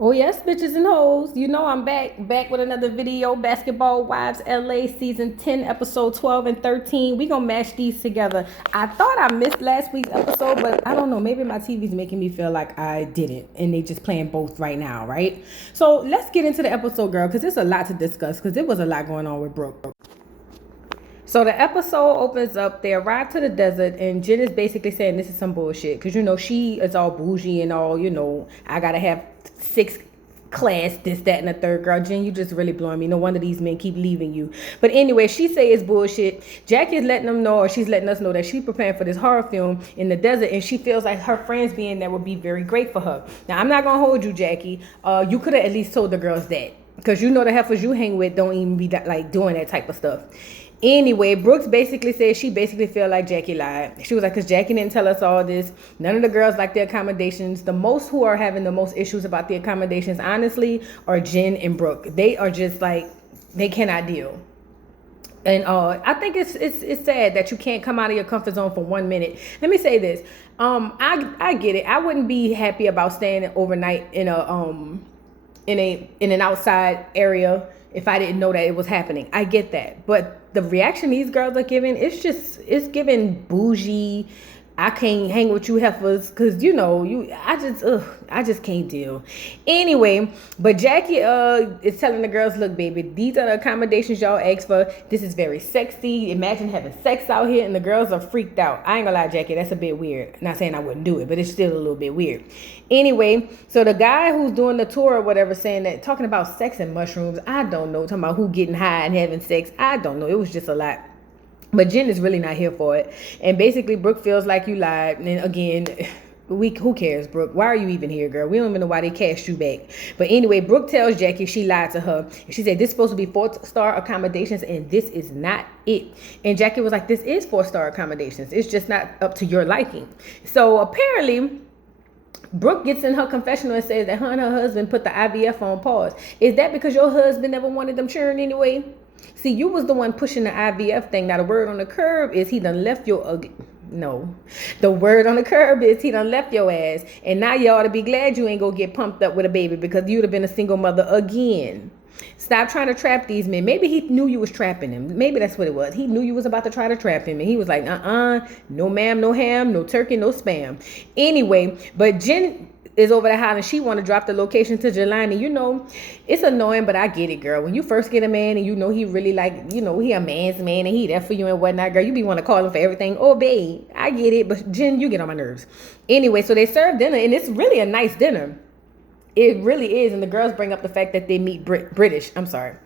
Oh yes, bitches and hoes. You know I'm back with another video. Basketball Wives LA season 10, episode 12 and 13. We gonna match these together. I thought I missed last week's episode, but I don't know. Maybe my TV's making me feel like I didn't, and they just playing both right now, right? So let's get into the episode, girl, because there's a lot to discuss. Because there was a lot going on with Brooke. So the episode opens up. They arrive to the desert, and Jen is basically saying this is some bullshit because she is all bougie and all. I gotta have six class, this, that, and the third. Girl, Jen, you just really blowing me. No wonder these men keep leaving you. But anyway, she say it's bullshit. Jackie is letting them know, or she's letting us know that she's preparing for this horror film in the desert, and she feels like her friends being there would be very great for her. Now, I'm not gonna hold you, Jackie. You could have at least told the girls that. Because the heifers you hang with don't even be like doing that type of stuff. Anyway, Brooks basically said she basically feel like Jackie lied. She was like, because Jackie didn't tell us all this. None of the girls like the accommodations. The most who are having the most issues about the accommodations, honestly, are Jen and Brooke. They are just like, they cannot deal. And I think it's sad that you can't come out of your comfort zone for 1 minute. Let me say this. I get it. I wouldn't be happy about staying overnight in an outside area if I didn't know that it was happening. I get that. But the reaction these girls are giving, it's giving bougie. I can't hang with you heifers because I just can't deal. Anyway, but Jackie is telling the girls, look, baby, these are the accommodations y'all asked for. This is very sexy. Imagine having sex out here, and the girls are freaked out. I ain't gonna lie, Jackie, that's a bit weird. Not saying I wouldn't do it, but it's still a little bit weird. Anyway, so the guy who's doing the tour or whatever saying that, talking about sex and mushrooms, I don't know. Talking about who getting high and having sex, I don't know. It was just a lot. But Jen is really not here for it. And basically, Brooke feels like you lied. And again, who cares, Brooke? Why are you even here, girl? We don't even know why they cast you back. But anyway, Brooke tells Jackie she lied to her. She said, this is supposed to be 4-star accommodations, and this is not it. And Jackie was like, this is 4-star accommodations. It's just not up to your liking. So apparently, Brooke gets in her confessional and says that her and her husband put the IVF on pause. Is that because your husband never wanted them children anyway? See, you was the one pushing the IVF thing. Now, the word on the curb is he done left your ugly. No. The word on the curb is he done left your ass. And now you ought to be glad you ain't gonna get pumped up with a baby because you'd have been a single mother again. Stop trying to trap these men. Maybe he knew you was trapping him. Maybe that's what it was. He knew you was about to try to trap him. And he was like, no ma'am, no ham, no turkey, no spam. Anyway, but Jen is over the house and she want to drop the location to Jelani. It's annoying, but I get it, girl. When you first get a man and he really like, he a man's man and he there for you and whatnot, girl, you be want to call him for everything. Oh, babe, I get it. But Jen, you get on my nerves. Anyway, so they serve dinner and it's really a nice dinner. It really is. And the girls bring up the fact that they meet British. I'm sorry.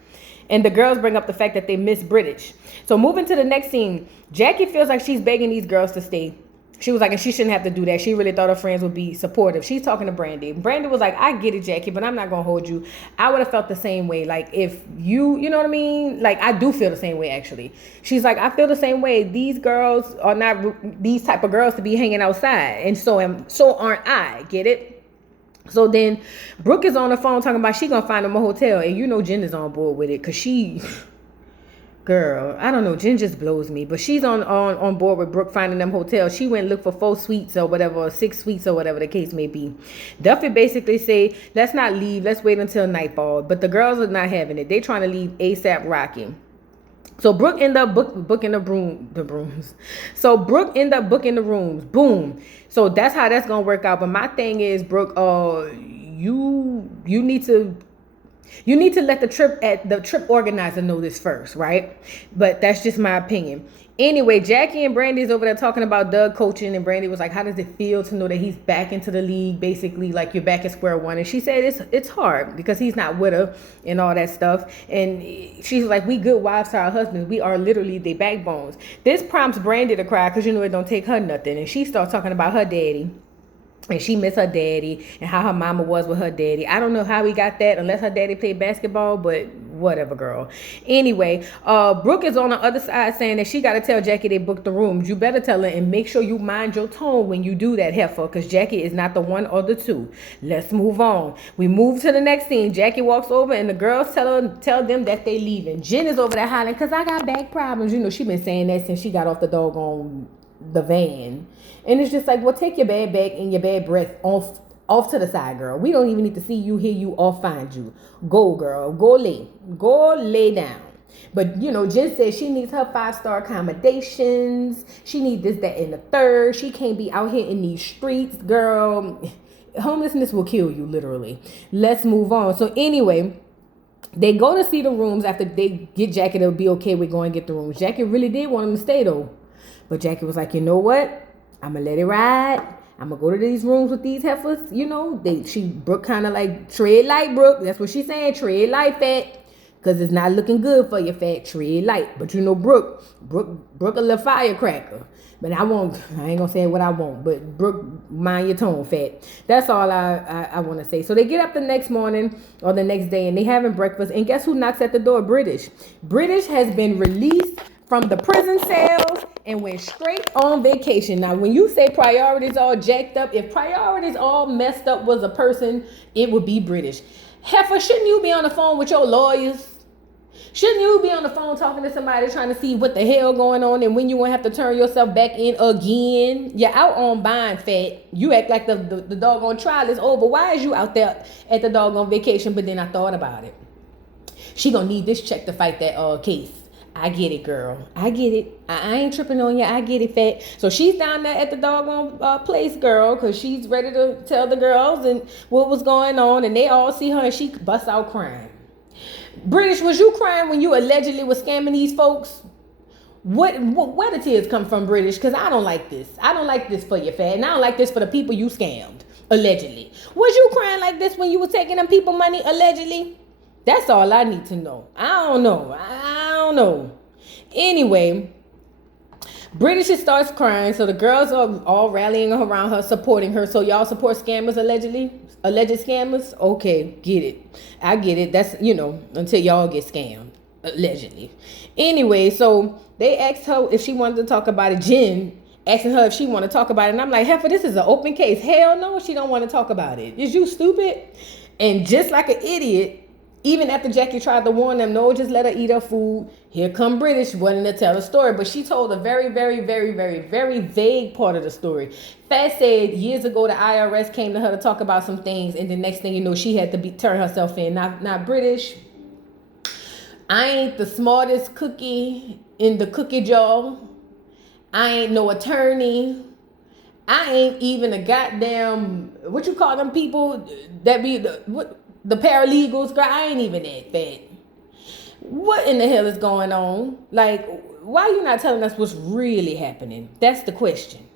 And the girls bring up the fact that they miss British. So moving to the next scene, Jackie feels like she's begging these girls to stay. She was like, and she shouldn't have to do that. She really thought her friends would be supportive. She's talking to Brandy. Brandy was like, I get it, Jackie, but I'm not going to hold you. I would have felt the same way. Like, if you know what I mean? Like, I do feel the same way, actually. She's like, I feel the same way. These girls are not these type of girls to be hanging outside. And so aren't I. Get it? So then Brooke is on the phone talking about she going to find them a hotel. And Jen is on board with it because she... Girl, I don't know. Jen just blows me. But she's on board with Brooke finding them hotels. She went and looked for 4 suites or whatever, or 6 suites or whatever the case may be. Duffy basically say, let's not leave. Let's wait until nightfall. But the girls are not having it. They trying to leave ASAP Rocky. So Brooke end up booking the rooms. So Brooke end up booking the rooms. Boom. So that's how that's going to work out. But my thing is, Brooke, you need to... You need to let the trip organizer know this first, right? But that's just my opinion. Anyway, Jackie and Brandy's over there talking about Doug coaching, and Brandy was like, how does it feel to know that he's back into the league, basically, like you're back at square one? And she said it's hard because he's not with her and all that stuff. And she's like, we good wives to our husbands. We are literally their backbones. This prompts Brandy to cry because it don't take her nothing. And she starts talking about her daddy. And she missed her daddy and how her mama was with her daddy. I don't know how we got that unless her daddy played basketball, but whatever, girl. Anyway, Brooke is on the other side saying that she got to tell Jackie they booked the rooms. You better tell her and make sure you mind your tone when you do that, heifer, because Jackie is not the one or the two. Let's move on. We move to the next scene. Jackie walks over and the girls tell them that they leaving. Jen is over there hollering because I got back problems. She been saying that since she got off the doggone the van. And it's just like, well, take your bad back and your bad breath off Off to the side, girl. We don't even need to see you, hear you, or find you. Go, girl. Go lay down. But Jen says she needs her 5-star accommodations. She needs this, that, and the third. She can't be out here in these streets, girl. Homelessness will kill you, literally. Let's move on. So anyway, they go to see the rooms after they get Jackie to be okay with going to get the rooms. Jackie really did want him to stay though. But Jackie was like, you know what? I'm going to let it ride. I'm going to go to these rooms with these heifers. Brooke kind of like, tread light, Brooke. That's what she's saying. Tread light, fat. Because it's not looking good for your fat. Tread light. But Brooke a little firecracker. But I ain't going to say what I want. But Brooke, mind your tone, fat. That's all I want to say. So they get up the next morning or the next day and they having breakfast. And guess who knocks at the door? British. British has been released from the prison cells and went straight on vacation. Now, when you say priorities all jacked up, if priorities all messed up was a person, it would be British. Heifer, shouldn't you be on the phone with your lawyers? Shouldn't you be on the phone talking to somebody trying to see what the hell going on and when you won't have to turn yourself back in again? You're out on bond, fat. You act like the doggone trial is over. Why is you out there at the doggone vacation? But then I thought about it. She gonna need this check to fight that case. I get it, girl. I get it. I ain't tripping on you. I get it, fat. So she's down there at the doggone place, girl, because she's ready to tell the girls and what was going on. And they all see her and she busts out crying. British, was you crying when you allegedly was scamming these folks? Where the tears come from, British? Because I don't like this. I don't like this for you, fat. And I don't like this for the people you scammed, allegedly. Was you crying like this when you were taking them people money, allegedly? That's all I need to know. I don't know. Anyway, British starts crying. So the girls are all rallying around her, supporting her. So y'all support scammers, allegedly? Alleged scammers? Okay, get it. I get it. That's, until y'all get scammed, allegedly. Anyway, so they asked her if she wanted to talk about it. Jen asking her if she wanted to talk about it. And I'm like, heifer, this is an open case. Hell no, she don't want to talk about it. Is you stupid? And just like an idiot, even after Jackie tried to warn them, no, just let her eat her food. Here come British wanting to tell a story. But she told a very, very, very, very, very vague part of the story. Fat said years ago the IRS came to her to talk about some things. And the next thing you know, she had to turn herself in. Not British. I ain't the smartest cookie in the cookie jar. I ain't no attorney. I ain't even a goddamn, what you call them people that be, the paralegals, girl, I ain't even that fat. What in the hell is going on? Like, why are you not telling us what's really happening? That's the question.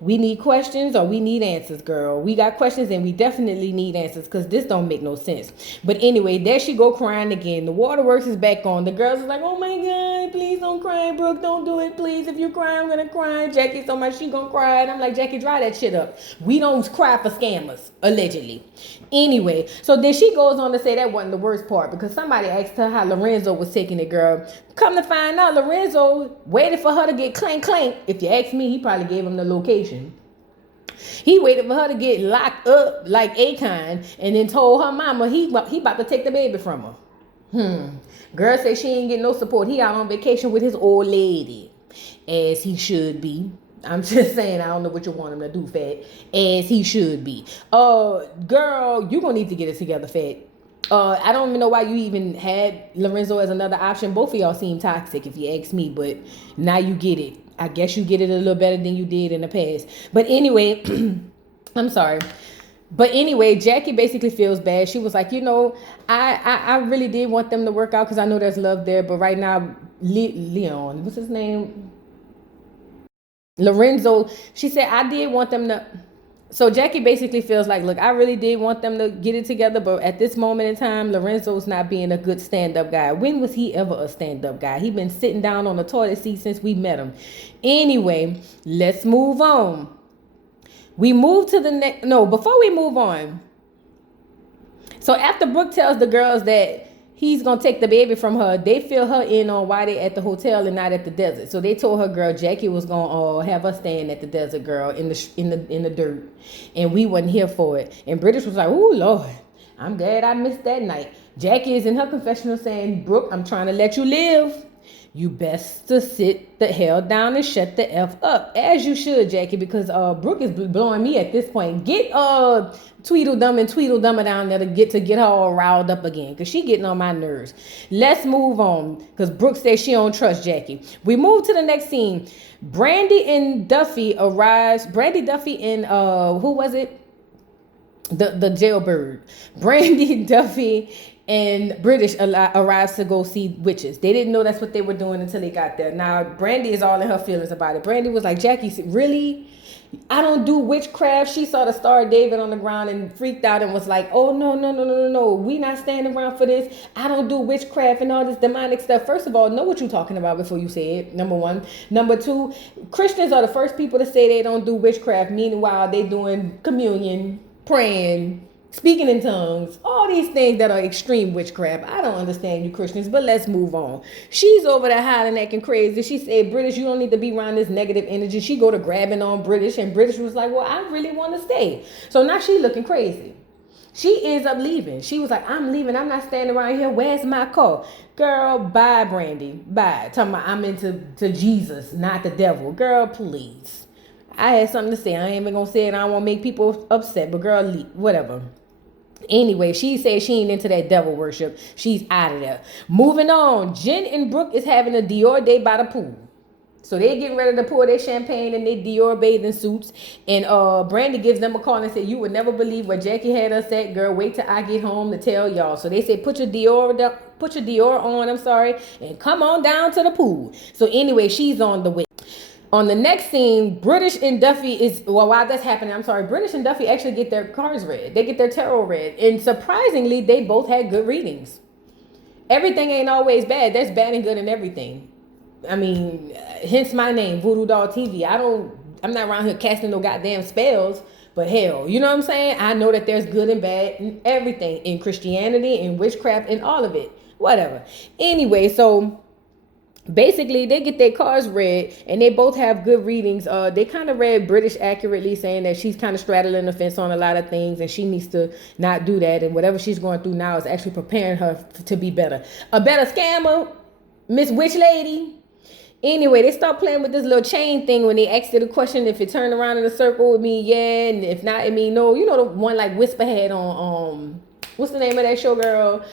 We need questions or we need answers, girl. We got questions and we definitely need answers because this don't make no sense. But anyway, there she go crying again. The waterworks is back on. The girls are like, oh my God, please don't cry, Brooke. Don't do it, please. If you cry, I'm going to cry. Jackie so much she going to cry. And I'm like, Jackie, dry that shit up. We don't cry for scammers, allegedly. Anyway, so then she goes on to say that wasn't the worst part because somebody asked her how Lorenzo was taking it, girl. Come to find out, Lorenzo waited for her to get clank. If you ask me, he probably gave him the location. He waited for her to get locked up like Akon and then told her mama he about to take the baby from her. Girl said she ain't getting no support. He out on vacation with his old lady, as he should be. I'm just saying, I don't know what you want him to do, fat. As he should be. Girl, you gonna need to get it together, fat. I don't even know why you even had Lorenzo as another option. Both of y'all seem toxic if you ask me, but now you get it. I guess you get it a little better than you did in the past. But anyway, I'm sorry. But anyway, Jackie basically feels bad. She was like, I really did want them to work out because I know there's love there. But right now, Leon, what's his name? Lorenzo, she said, I did want them to. So Jackie basically feels like, look, I really did want them to get it together, but at this moment in time, Lorenzo's not being a good stand-up guy. When was he ever a stand-up guy? He been sitting down on the toilet seat since we met him. Anyway, let's move on. We move to the next. No, before we move on. So after Brooke tells the girls that he's going to take the baby from her, they fill her in on why they at the hotel and not at the desert. So they told her girl Jackie was going to have her staying at the desert, girl, in the dirt. And we wasn't here for it. And British was like, oh, Lord, I'm glad I missed that night. Jackie is in her confessional saying, Brooke, I'm trying to let you live. You best to sit the hell down and shut the F up. As you should, Jackie, because Brooke is blowing me at this point. Get Tweedledum and Tweedledummer down there to get her all riled up again, because she getting on my nerves. Let's move on, because Brooke says she don't trust Jackie. We move to the next scene. Brandy and Duffy arrives. Brandy, Duffy, and who was it? The jailbird. Brandy, Duffy, and British arrives to go see witches. They didn't know that's what they were doing until they got there. Now, Brandy is all in her feelings about it. Brandy was like, Jackie, really? I don't do witchcraft. She saw the Star of David on the ground and freaked out and was like, oh, no. We not standing around for this. I don't do witchcraft and all this demonic stuff. First of all, know what you're talking about before you say it, number one. Number two, Christians are the first people to say they don't do witchcraft. Meanwhile, they doing communion, praying, speaking in tongues, all these things that are extreme witchcraft. I don't understand you Christians, but let's move on. She's over there hiding, acting crazy. She said, British, you don't need to be around this negative energy. She go to grabbing on British, and British was like, well, I really want to stay. So now she looking crazy. She ends up leaving. She was like, I'm leaving. I'm not standing around here. Where's my car? Girl, bye, Brandy. Bye. Talking about I'm into Jesus, not the devil. Girl, please. I had something to say. I ain't even going to say it. I don't want to make people upset, but girl, leave. Whatever. Anyway, she said she ain't into that devil worship. She's out of there. Moving on. Jen and Brooke is having a Dior day by the pool. So they getting ready to pour their champagne in their Dior bathing suits. And Brandy gives them a call and said, you would never believe what Jackie had us at. Girl, wait till I get home to tell y'all. So they said, put your Dior on, and come on down to the pool. So anyway, she's on the way. On the next scene, British and Duffy while that's happening, British and Duffy actually get their cards read. They get their tarot read. And surprisingly, they both had good readings. Everything ain't always bad. There's bad and good in everything. I mean, hence my name, Voodoo Doll TV. I'm not around here casting no goddamn spells, but hell, you know what I'm saying? I know that there's good and bad in everything, in Christianity, in witchcraft, in all of it. Whatever. Anyway, so basically, they get their cards read, and they both have good readings. They kind of read British accurately, saying that she's kind of straddling the fence on a lot of things, and she needs to not do that. And whatever she's going through now is actually preparing her to be better. A better scammer, Miss Witch Lady. Anyway, they start playing with this little chain thing when they asked her the question, if it turned around in a circle, it mean yeah, and if not, it mean no. You know the one like Whisper had on what's the name of that show, girl?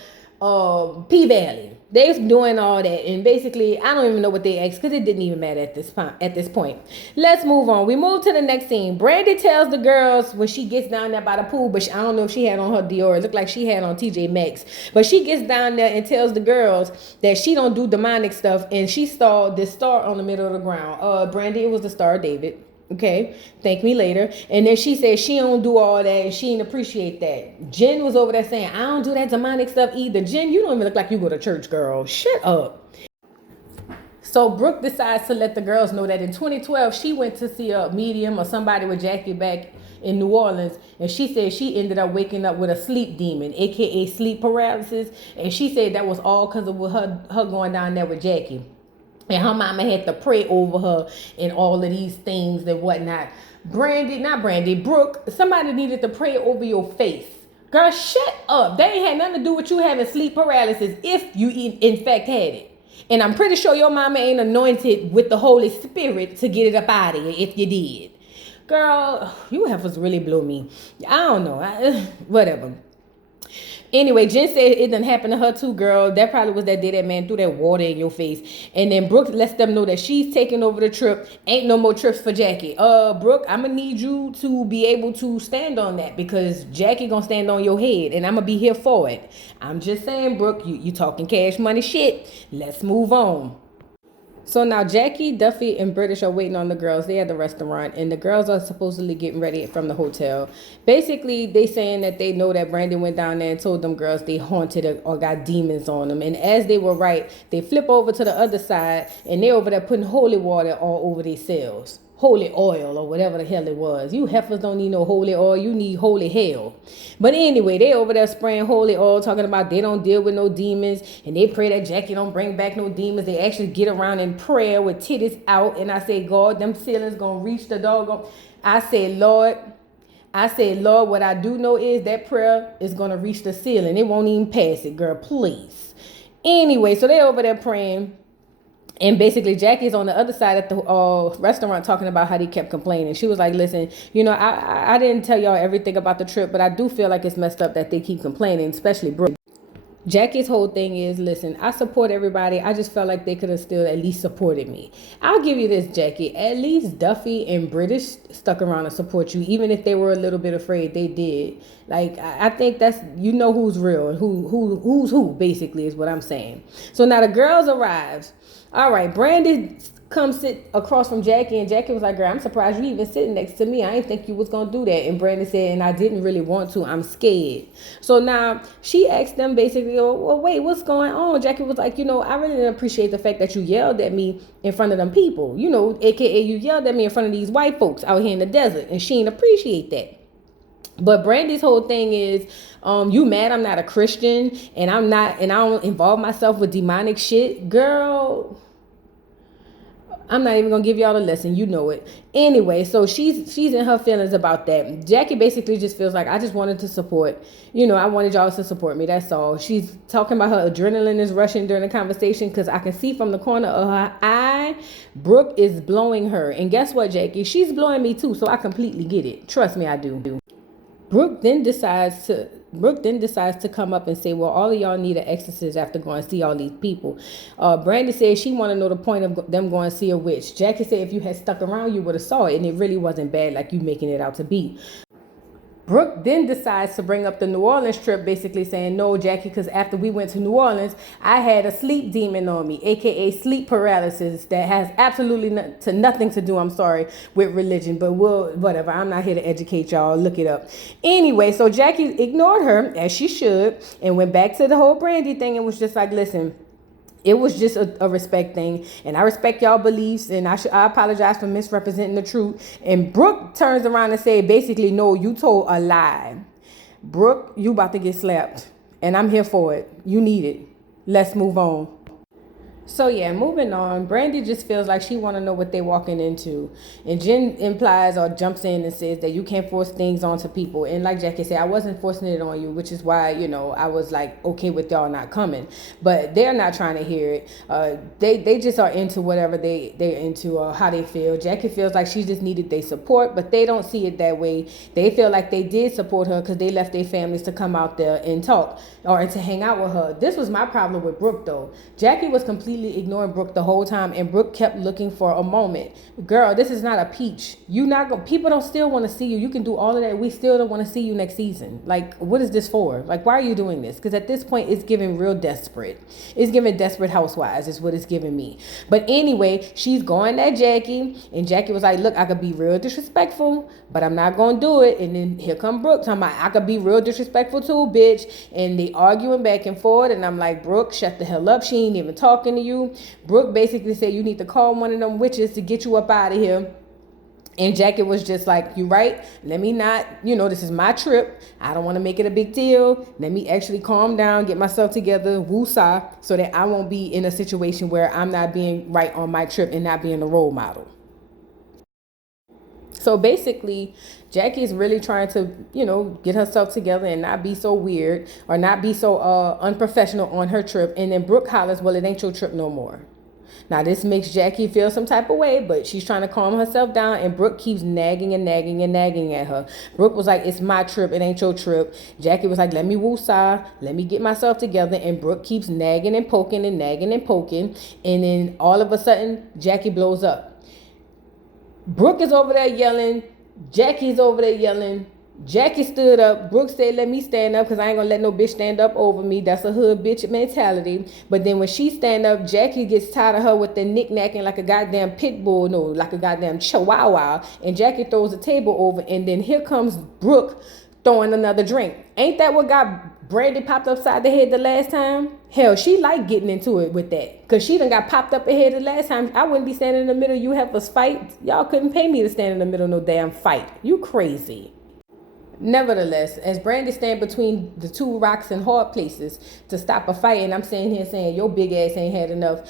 P-Valley. They're doing all that, and basically, I don't even know what they asked because it didn't even matter at this point. Let's move on. We move to the next scene. Brandy tells the girls when she gets down there by the pool, but I don't know if she had on her Dior. It looked like she had on TJ Maxx. But she gets down there and tells the girls that she don't do demonic stuff, and she saw this star on the middle of the ground. Brandy, it was the Star of David. Okay, thank me later. And then she said she don't do all that and she didn't appreciate that. Jen was over there saying, I don't do that demonic stuff either. Jen, you don't even look like you go to church, girl. Shut up. So Brooke decides to let the girls know that in 2012, she went to see a medium or somebody with Jackie back in New Orleans. And she said she ended up waking up with a sleep demon, aka sleep paralysis. And she said that was all because of her going down there with Jackie. And her mama had to pray over her and all of these things and whatnot. Brooke, somebody needed to pray over your face. Girl, shut up. They ain't had nothing to do with you having sleep paralysis if you in fact had it. And I'm pretty sure your mama ain't anointed with the Holy Spirit to get it up out of you if you did. Girl, you heifers really blew me. I don't know. Whatever. Anyway, Jen said it done happened to her too, girl. That probably was that day that man threw that water in your face. And then Brooke lets them know that she's taking over the trip. Ain't no more trips for Jackie. Brooke, I'm gonna need you to be able to stand on that because Jackie gonna stand on your head and I'm gonna be here for it. I'm just saying, Brooke, you talking cash money shit. Let's move on. So now Jackie, Duffy, and British are waiting on the girls. They at the restaurant, and the girls are supposedly getting ready from the hotel. Basically, they saying that they know that Brandon went down there and told them girls they haunted or got demons on them. And as they were right, they flip over to the other side, and they over there putting holy water all over themselves. Holy oil or whatever the hell it was. You heifers don't need no holy oil. You need holy hell. But anyway, they over there spraying holy oil, talking about they don't deal with no demons. And they pray that Jackie don't bring back no demons. They actually get around in prayer with titties out. And I say, God, them ceilings gonna reach the doggone. I said, Lord, what I do know is that prayer is gonna reach the ceiling. It won't even pass it, girl, please. Anyway, so they over there praying. And basically, Jackie's on the other side at the restaurant talking about how they kept complaining. She was like, listen, I didn't tell y'all everything about the trip, but I do feel like it's messed up that they keep complaining, especially Brooke. Jackie's whole thing is, listen, I support everybody. I just felt like they could have still at least supported me. I'll give you this, Jackie. At least Duffy and British stuck around to support you, even if they were a little bit afraid. They did. Like, I think that's, who's real and who's who, basically, is what I'm saying. So now the girls arrives. All right, Brandy come sit across from Jackie, and Jackie was like, girl, I'm surprised you even sitting next to me. I didn't think you was gonna do that. And Brandy said, and I didn't really want to, I'm scared. So now she asked them basically, well, wait, what's going on? Jackie was like, I really didn't appreciate the fact that you yelled at me in front of them people, AKA you yelled at me in front of these white folks out here in the desert, and she didn't appreciate that. But Brandy's whole thing is, you mad I'm not a Christian and I don't involve myself with demonic shit. Girl, I'm not even gonna give y'all a lesson, you know it. Anyway, so she's in her feelings about that. Jackie basically just feels like, I just wanted to support, I wanted y'all to support me, that's all. She's talking about her adrenaline is rushing during the conversation because I can see from the corner of her eye, Brooke is blowing her. And guess what, Jackie? She's blowing me too, so I completely get it. Trust me, I do. Brooke then decides to come up and say, well, all of y'all need an exorcist after going to see all these people. Brandy said she want to know the point of them going to see a witch. Jackie said if you had stuck around, you would have saw it, and it really wasn't bad like you making it out to be. Brooke then decides to bring up the New Orleans trip, basically saying, no, Jackie, because after we went to New Orleans, I had a sleep demon on me, aka sleep paralysis, that has absolutely nothing to do, with religion. But whatever, I'm not here to educate y'all. Look it up. Anyway, so Jackie ignored her, as she should, and went back to the whole Brandy thing and was just like, listen, it was just a respect thing, and I respect y'all beliefs, and I apologize for misrepresenting the truth. And Brooke turns around and say, basically, no, you told a lie. Brooke, you about to get slapped, and I'm here for it. You need it. Let's move on. So yeah, moving on, Brandy just feels like she want to know what they walking into. And Jen implies or jumps in and says that you can't force things onto people. And like Jackie said, I wasn't forcing it on you, which is why, I was like, okay with y'all not coming. But they're not trying to hear it. They just are into whatever they're into or how they feel. Jackie feels like she just needed their support, but they don't see it that way. They feel like they did support her because they left their families to come out there and talk or to hang out with her. This was my problem with Brooke, though. Jackie was completely ignoring Brooke the whole time, and Brooke kept looking for a moment. Girl, this is not a peach. People don't still want to see you. You can do all of that. We still don't want to see you next season. Like, what is this for? Like, why are you doing this? Because at this point, it's giving real desperate. It's giving Desperate Housewives is what it's giving me. But anyway, she's going at Jackie, and Jackie was like, look, I could be real disrespectful, but I'm not going to do it. And then here come Brooke talking about, I could be real disrespectful too, bitch. And they arguing back and forth, and I'm like, Brooke, shut the hell up. She ain't even talking to you. Brooke basically said you need to call one of them witches to get you up out of here. And Jackie was just like, you right. Let me not, this is my trip. I don't want to make it a big deal. Let me actually calm down, get myself together, woo-sa, so that I won't be in a situation where I'm not being right on my trip and not being a role model. So basically, Jackie's really trying to, get herself together and not be so weird or not be so unprofessional on her trip. And then Brooke hollers, well, it ain't your trip no more. Now, this makes Jackie feel some type of way, but she's trying to calm herself down, and Brooke keeps nagging and nagging and nagging at her. Brooke was like, it's my trip, it ain't your trip. Jackie was like, let me woo-sa, let me get myself together, and Brooke keeps nagging and poking and nagging and poking, and then all of a sudden, Jackie blows up. Brooke is over there yelling, Jackie's over there yelling. Jackie stood up. Brooke said, let me stand up because I ain't going to let no bitch stand up over me. That's a hood bitch mentality. But then when she stand up, Jackie gets tired of her with the knick-knacking like a goddamn pit bull. No, like a goddamn chihuahua. And Jackie throws the table over. And then here comes Brooke throwing another drink. Ain't that what got Brandy popped upside the head the last time? Hell, she like getting into it with that. Because she done got popped up ahead the last time. I wouldn't be standing in the middle. You have us fight. Y'all couldn't pay me to stand in the middle of no damn fight. You crazy. Nevertheless, as Brandy stand between the two rocks and hard places to stop a fight, and I'm sitting here saying, your big ass ain't had enough,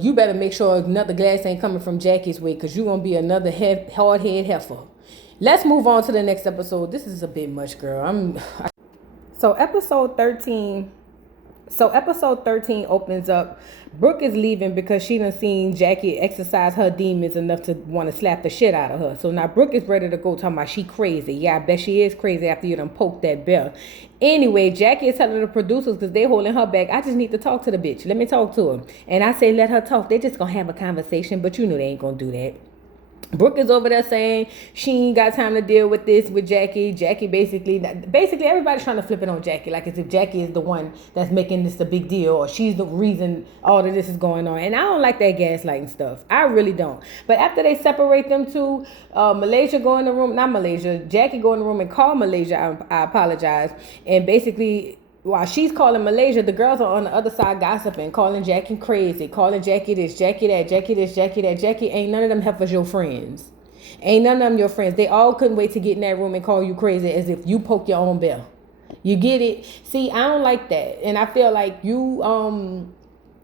you better make sure another glass ain't coming from Jackie's way, because you're going to be another hard head heifer. Let's move on to the next episode. This is a bit much, girl. So episode 13 So episode 13 opens up. Brooke is leaving because she done seen Jackie exercise her demons enough to want to slap the shit out of her. So now Brooke is ready to go, talking about she crazy. Yeah, I bet she is crazy after you done poked that bell. Anyway, Jackie is telling the producers because they holding her back. I just need to talk to the bitch. Let me talk to her. And I say let her talk. They just gonna have a conversation, but you know they ain't gonna do that. Brooke is over there saying she ain't got time to deal with this with Jackie. Jackie basically everybody's trying to flip it on Jackie, like as if Jackie is the one that's making this a big deal, or she's the reason all of this is going on. And I don't like that gaslighting stuff. I really don't. But after they separate them two, Malaysia go in the room, not Malaysia, Jackie go in the room and call Malaysia. I apologize. And basically, while she's calling Malaysia, the girls are on the other side gossiping, calling Jackie crazy, calling Jackie this, Jackie that, Jackie this, Jackie that. Jackie ain't none of them heifers your friends. Ain't none of them your friends. They all couldn't wait to get in that room and call you crazy as if you poke your own bell. You get it? See, I don't like that. And I feel like you,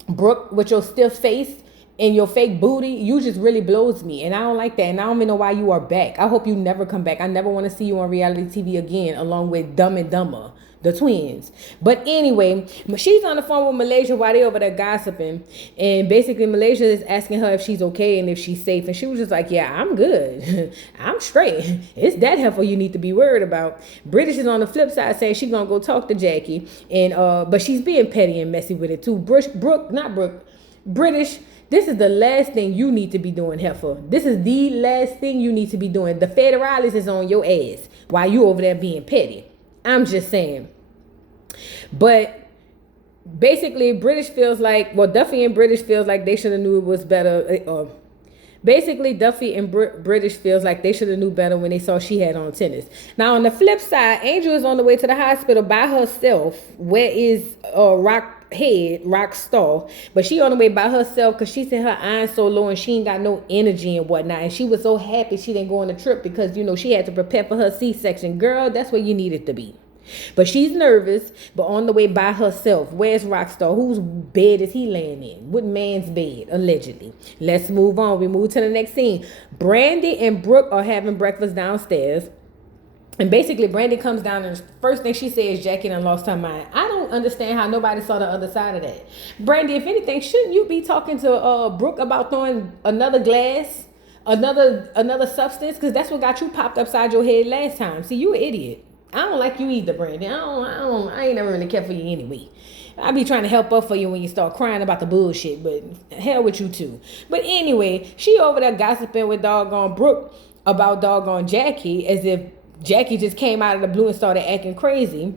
Brooke, with your stiff face and your fake booty, you just really blows me. And I don't like that. And I don't even know why you are back. I hope you never come back. I never want to see you on reality TV again, along with Dumb and Dumber, the twins. But anyway, she's on the phone with Malaysia while they over there gossiping. And basically Malaysia is asking her if she's okay and if she's safe. And she was just like, yeah, I'm good. I'm straight. It's that heifer you need to be worried about. British is on the flip side saying she's going to go talk to Jackie. And but she's being petty and messy with it too. British, this is the last thing you need to be doing, heifer. This is the last thing you need to be doing. The federalis is on your ass while you over there being petty. I'm just saying. But basically, British feels like, well, Duffy and British feels like they should have knew it was better. Basically, Duffy and British feels like they should have knew better when they saw she had on tennis. Now, on the flip side, Angel is on the way to the hospital by herself. Where is Rockstar? But she on the way by herself because she said her iron's so low and she ain't got no energy and whatnot. And she was so happy she didn't go on the trip because, you know, she had to prepare for her C-section. Girl, that's where you needed to be. But she's nervous, but on the way by herself. Where's Rockstar? Whose bed is he laying in? What man's bed, allegedly? Let's move on. We move to the next scene. Brandy and Brooke are having breakfast downstairs. And basically, Brandy comes down and the first thing she says, Jackie done lost her mind. I don't understand how nobody saw the other side of that. Brandy, if anything, shouldn't you be talking to Brooke about throwing another glass, another substance? Because that's what got you popped upside your head last time. See, you an idiot. I don't like you either, Brandy. I ain't never really cared for you anyway. I be trying to help up for you when you start crying about the bullshit, but hell with you too. But anyway, she over there gossiping with doggone Brooke about doggone Jackie as if Jackie just came out of the blue and started acting crazy.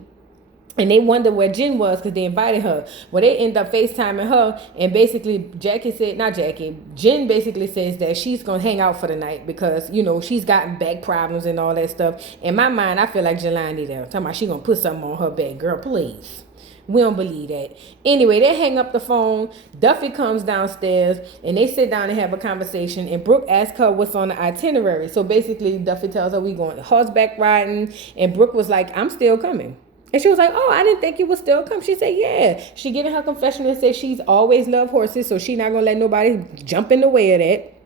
And they wonder where Jen was because they invited her. Well, they end up FaceTiming her. And basically, Jen basically says that she's going to hang out for the night because, you know, she's gotten back problems and all that stuff. In my mind, I feel like Jelani there. Talking about she going to put something on her back. Girl, please. We don't believe that. Anyway, they hang up the phone. Duffy comes downstairs and they sit down and have a conversation. And Brooke asks her what's on the itinerary. So basically, Duffy tells her we going horseback riding. And Brooke was like, I'm still coming. And she was like, oh, I didn't think you would still come. She said, yeah. She giving her confession and said she's always loved horses, so she's not going to let nobody jump in the way of that.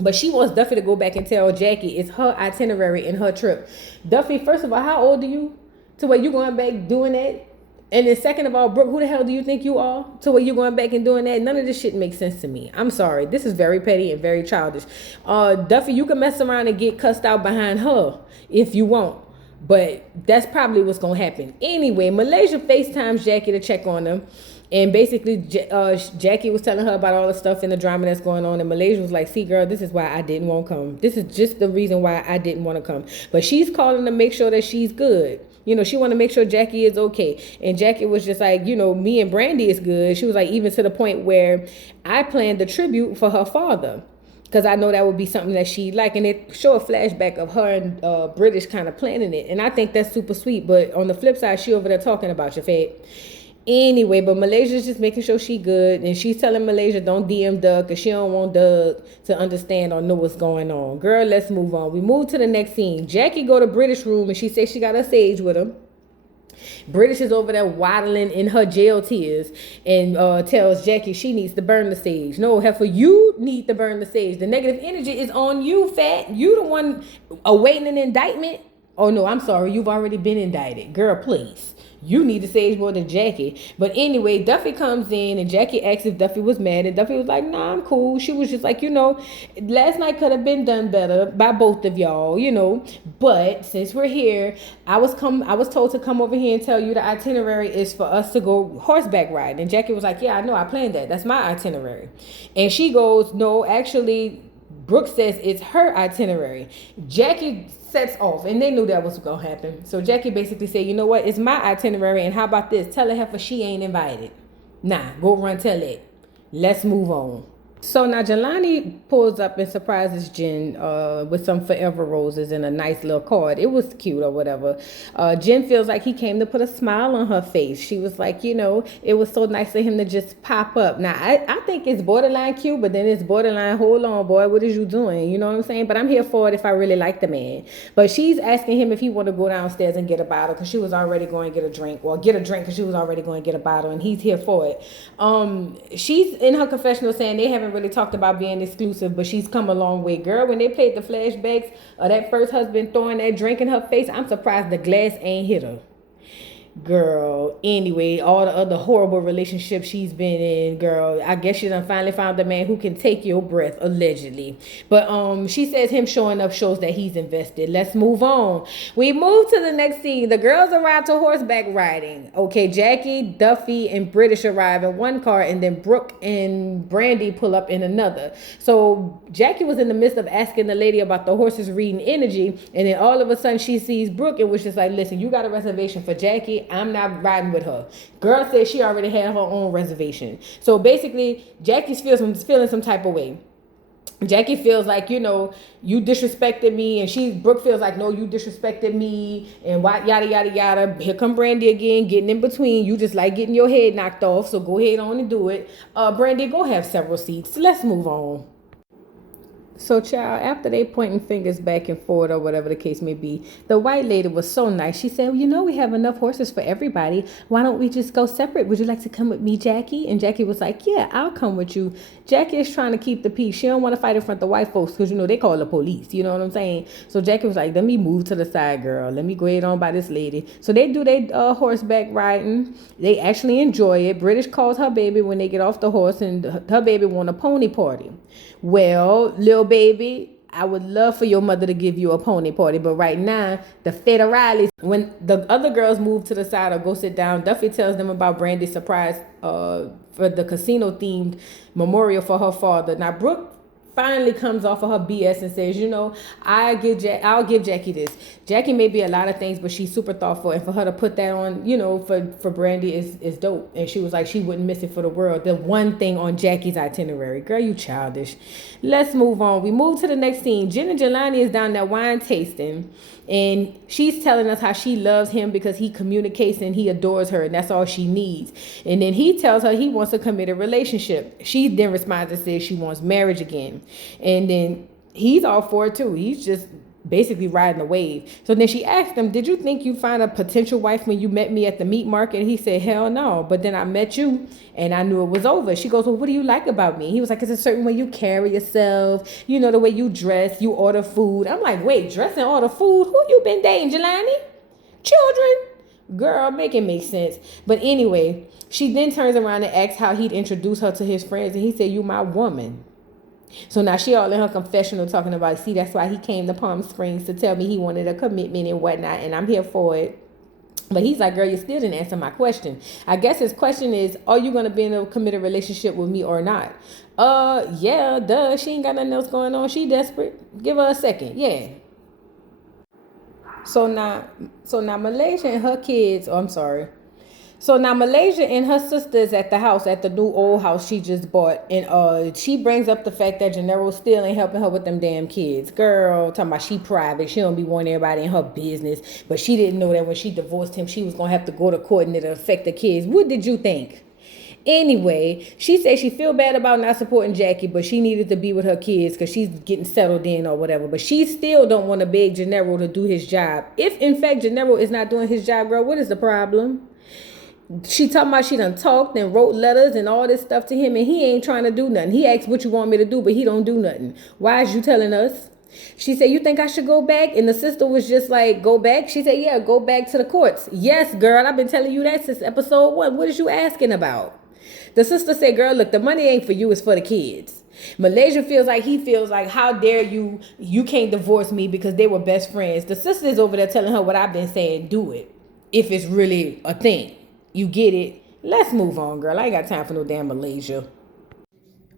But she wants Duffy to go back and tell Jackie it's her itinerary and her trip. Duffy, first of all, how old are you to where you going back doing that? And then second of all, Brooke, who the hell do you think you are to where you going back and doing that? None of this shit makes sense to me. I'm sorry. This is very petty and very childish. Duffy, you can mess around and get cussed out behind her if you want. But that's probably what's going to happen. Anyway, Malaysia FaceTimes Jackie to check on them. And basically, Jackie was telling her about all the stuff and the drama that's going on. And Malaysia was like, see, girl, this is why I didn't want to come. This is just the reason why I didn't want to come. But she's calling to make sure that she's good. You know, she want to make sure Jackie is okay. And Jackie was just like, you know, me and Brandy is good. She was like, even to the point where I planned the tribute for her father. Because I know that would be something that she'd like. And it show a flashback of her and British kind of planning it. And I think that's super sweet. But on the flip side, she over there talking about your fate. Anyway, but Malaysia's just making sure she good. And she's telling Malaysia don't DM Doug because she don't want Doug to understand or know what's going on. Girl, let's move on. We move to the next scene. Jackie go to British room and she says she got her sage with her. British is over there waddling in her jail tears and tells Jackie she needs to burn the sage. No, heifer, you need to burn the sage. The negative energy is on you, fat. You the one awaiting an indictment. Oh, no, I'm sorry. You've already been indicted. Girl, please. You need to sage more than Jackie. But anyway, Duffy comes in and Jackie asks if Duffy was mad. And Duffy was like, nah, I'm cool. She was just like, last night could have been done better by both of y'all. But since we're here, I was told to come over here and tell you the itinerary is for us to go horseback riding. And Jackie was like, yeah, I know, I planned that. That's my itinerary. And she goes, no, actually, Brooke says it's her itinerary. Jackie sets off, and they knew that was going to happen. So Jackie basically said, you know what? It's my itinerary, and how about this? Tell her heifer she ain't invited. Nah, go run tell it. Let's move on. So now Jelani pulls up and surprises Jen with some forever roses and a nice little card. It was cute or whatever. Jen feels like he came to put a smile on her face. She was like, it was so nice of him to just pop up. Now, I think it's borderline cute, but then it's borderline, hold on, boy, what is you doing? You know what I'm saying? But I'm here for it if I really like the man. But she's asking him if he want to go downstairs and get a bottle because she was already going to get a drink, or get a drink because she was already going to get a bottle, and he's here for it. She's in her confessional saying they haven't really talked about being exclusive, but she's come a long way. Girl, when they played the flashbacks of that first husband throwing that drink in her face, I'm surprised the glass ain't hit her. Girl, anyway, all the other horrible relationships she's been in, girl, I guess she done finally found the man who can take your breath, allegedly. But she says him showing up shows that he's invested. Let's move on. We move to the next scene. The girls arrive to horseback riding. Okay, Jackie, Duffy, and British arrive in one car, and then Brooke and Brandy pull up in another. So Jackie was in the midst of asking the lady about the horses reading energy, and then all of a sudden she sees Brooke and was just like, listen, you got a reservation for Jackie? I'm not riding with her. Girl said she already had her own reservation. So basically, Jackie's feeling some type of way. Jackie feels like, you disrespected me, and Brooke feels like, no, you disrespected me, and why, yada, yada, yada. Here come Brandy again, getting in between. You just like getting your head knocked off, so go ahead on and do it. Brandy, go have several seats. Let's move on. So, child, after they pointing fingers back and forth or whatever the case may be, the white lady was so nice. She said, well, we have enough horses for everybody. Why don't we just go separate? Would you like to come with me, Jackie? And Jackie was like, yeah, I'll come with you. Jackie is trying to keep the peace. She don't want to fight in front of the white folks because, they call the police. You know what I'm saying? So Jackie was like, let me move to the side, girl. Let me go ahead on by this lady. So they do their horseback riding. They actually enjoy it. British calls her baby when they get off the horse, and her baby want a pony party. Well, little baby, I would love for your mother to give you a pony party, but right now, the federales, when the other girls move to the side or go sit down, Duffy tells them about Brandy's surprise for the casino-themed memorial for her father. Now, Brooke finally comes off of her BS and says, I'll give Jackie this. Jackie may be a lot of things, but she's super thoughtful, and for her to put that on, for Brandy is dope. And she was like, she wouldn't miss it for the world. The one thing on Jackie's itinerary. Girl, you childish. Let's move on. We move to the next scene. Jen and Jelani is down there wine tasting, and she's telling us how she loves him because he communicates and he adores her, and that's all she needs. And then he tells her he wants a committed relationship. She then responds and says she wants marriage again. And then he's all for it too. He's just basically riding the wave. So then she asked him, did you think you'd find a potential wife when you met me at the meat market? And he said, hell no. But then I met you and I knew it was over. She goes, well, what do you like about me? He was like, it's a certain way you carry yourself. The way you dress, you order food. I'm like, wait, dress and order food? Who you been dating, Jelani? Children? Girl, make it make sense. But anyway, she then turns around and asks how he'd introduce her to his friends. And he said, you my woman. So now she all in her confessional talking about, see, that's why he came to Palm Springs to tell me he wanted a commitment and whatnot, and I'm here for it. But he's like, girl, you still didn't answer my question. I guess his question is, are you going to be in a committed relationship with me or not? Yeah, duh. She ain't got nothing else going on. She desperate. Give her a second. Yeah. So now Malaysia and her kids, So now Malaysia and her sisters at the house, at the new old house she just bought. And she brings up the fact that Gennaro still ain't helping her with them damn kids. Girl, talking about she private. She don't be wanting everybody in her business. But she didn't know that when she divorced him, she was going to have to go to court and it'll affect the kids. What did you think? Anyway, she said she feel bad about not supporting Jackie, but she needed to be with her kids because she's getting settled in or whatever. But she still don't want to beg Gennaro to do his job. If, in fact, Gennaro is not doing his job, girl, what is the problem? She talking about she done talked and wrote letters and all this stuff to him, and he ain't trying to do nothing. He asks what you want me to do, but he don't do nothing. Why is you telling us? She said, you think I should go back? And the sister was just like, go back? She said, yeah, go back to the courts. Yes, girl, I've been telling you that since episode 1. What is you asking about? The sister said, girl, look, the money ain't for you, it's for the kids. Malaysia feels like, how dare you? You can't divorce me because they were best friends. The sister is over there telling her what I've been saying, do it. If it's really a thing. You get it? Let's move on, girl. I ain't got time for no damn Malaysia.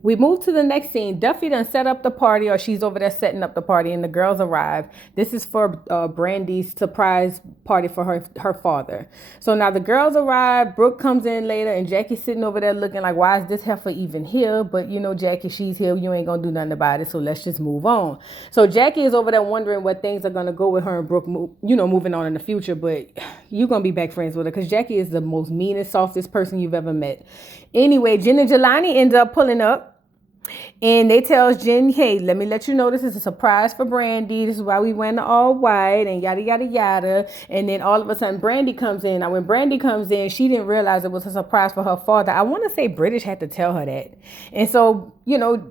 We move to the next scene. Duffy done set up the party, or she's over there setting up the party, and the girls arrive. This is for Brandy's surprise party for her father. So now the girls arrive. Brooke comes in later, and Jackie's sitting over there looking like, why is this heifer even here? But you know, Jackie, she's here. You ain't gonna do nothing about it, so let's just move on. So Jackie is over there wondering what things are gonna go with her and Brooke, moving on in the future. But you're gonna be back friends with her because Jackie is the most meanest, softest person you've ever met. Anyway, Jen and Jelani end up pulling up. And they tells Jen, hey, let me let you know this is a surprise for Brandy. This is why we went all white and yada, yada, yada. And then all of a sudden, Brandy comes in. Now, when Brandy comes in, she didn't realize it was a surprise for her father. I want to say British had to tell her that. And so,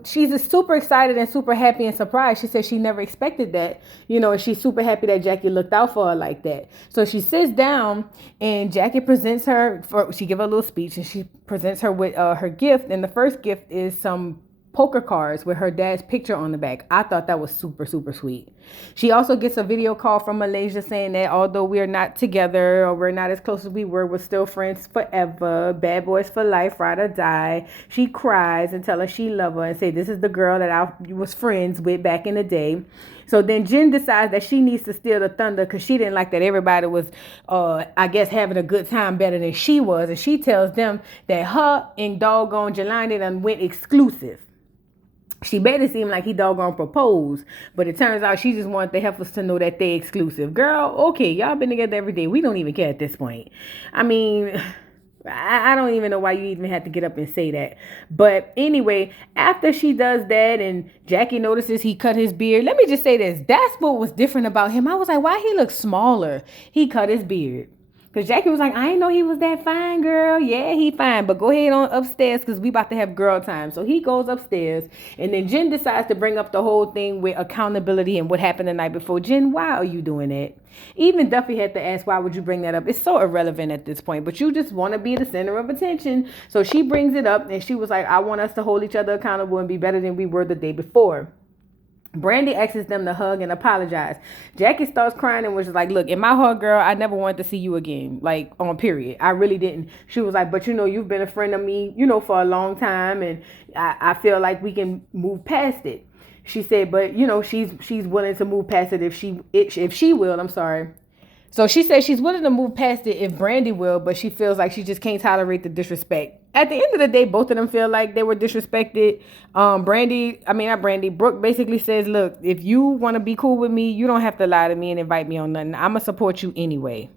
she's just super excited and super happy and surprised. She said she never expected that, and she's super happy that Jackie looked out for her like that. So she sits down and Jackie presents her, she give her a little speech and she presents her with her gift. And the first gift is some poker cards with her dad's picture on the back. I thought that was super, super sweet. She also gets a video call from Malaysia saying that although we're not together or we're not as close as we were, we're still friends forever. Bad boys for life, ride or die. She cries and tell her she love her and say this is the girl that I was friends with back in the day. So then Jen decides that she needs to steal the thunder because she didn't like that everybody was, having a good time better than she was. And she tells them that her and doggone Jelani done went exclusive. She made it seem like he doggone proposed, but it turns out she just wanted the heifers to know that they exclusive. Girl, okay, y'all been together every day. We don't even care at this point. I mean, I don't even know why you even had to get up and say that. But anyway, after she does that and Jackie notices he cut his beard, let me just say this. That's what was different about him. I was like, why he look smaller? He cut his beard. Because Jackie was like, I didn't know he was that fine, girl. Yeah, he fine. But go ahead on upstairs because we about to have girl time. So he goes upstairs. And then Jen decides to bring up the whole thing with accountability and what happened the night before. Jen, why are you doing that? Even Duffy had to ask, why would you bring that up? It's so irrelevant at this point. But you just want to be the center of attention. So she brings it up. And she was like, I want us to hold each other accountable and be better than we were the day before. Brandy asks them to hug and apologize. Jackie starts crying and was like, look, in my heart, girl, I never wanted to see you again. Like, on period. I really didn't. She was like, but you've been a friend of me, for a long time. And I feel like we can move past it. She said, but, she's willing to move past it if she will. I'm sorry. So she says she's willing to move past it if Brandy will, but she feels like she just can't tolerate the disrespect. At the end of the day, both of them feel like they were disrespected. Brooke basically says, look, if you want to be cool with me, you don't have to lie to me and invite me on nothing. I'm going to support you anyway.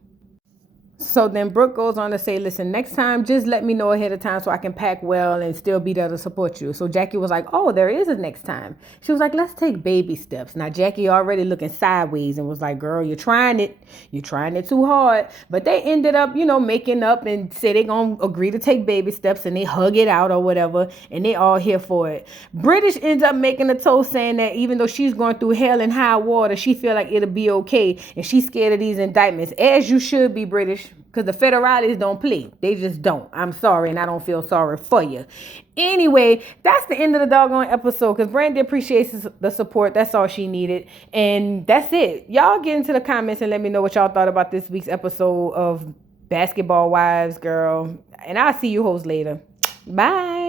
So then Brooke goes on to say, listen, next time, just let me know ahead of time so I can pack well and still be there to support you. So Jackie was like, oh, there is a next time. She was like, let's take baby steps. Now, Jackie already looking sideways and was like, girl, you're trying it. You're trying it too hard. But they ended up, making up and say they're going to agree to take baby steps and they hug it out or whatever. And they all here for it. British ends up making a toast saying that even though she's going through hell and high water, she feel like it'll be okay. And she's scared of these indictments, as you should be, British. Because the federales don't plead. They just don't. I'm sorry, and I don't feel sorry for you. Anyway, that's the end of the doggone episode. Because Brandy appreciates the support. That's all she needed. And that's it. Y'all get into the comments and let me know what y'all thought about this week's episode of Basketball Wives, girl. And I'll see you hoes later. Bye.